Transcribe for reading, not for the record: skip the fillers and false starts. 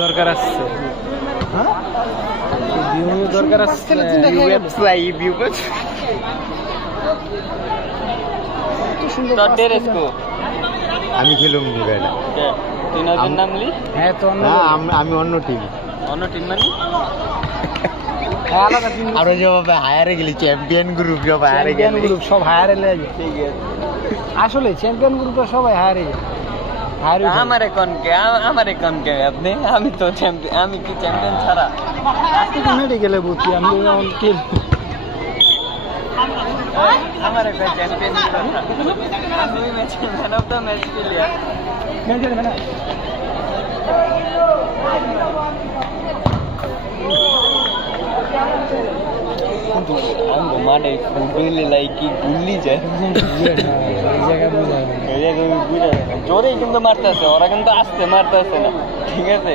দরকার আছে। হ্যাঁ ভিউ দরকার আছে। আমি খেলুম নি ভাই তিনজন নামলি হ্যাঁ তো অন্য না আমি অন্য টিম অন্য টিম মানে আলাদা টিম। আমরা যেভাবে হায়ারে গেলি চ্যাম্পিয়ন গ্রুপ সব হায়ারে চ্যাম্পিয়ন গেলি গ্রুপ সব হায়ারে লেগে যায়। ঠিক আছে আসলে চ্যাম্পিয়ন গ্রুপে সবাই হায়ারে যায়। হায়ারে আমার এখন কে আপনি আমি তো চ্যাম্পিয়ন আমি কি চ্যাম্পিয়ন ছাড়া আজকে তো মেডিকেলে ভর্তি আমি যেমন টিম আমার এখন চ্যাম্পিয়ন আমি ওই match man of the match player কিন্তু আমগো মানে ফুটবলে লাইকি গুল্লি যায় এই জায়গায় বোঝা যায়। জোরে কিন্তু মারতেছে ওরা কিন্তু আস্তে মারতেছে না ঠিক আছে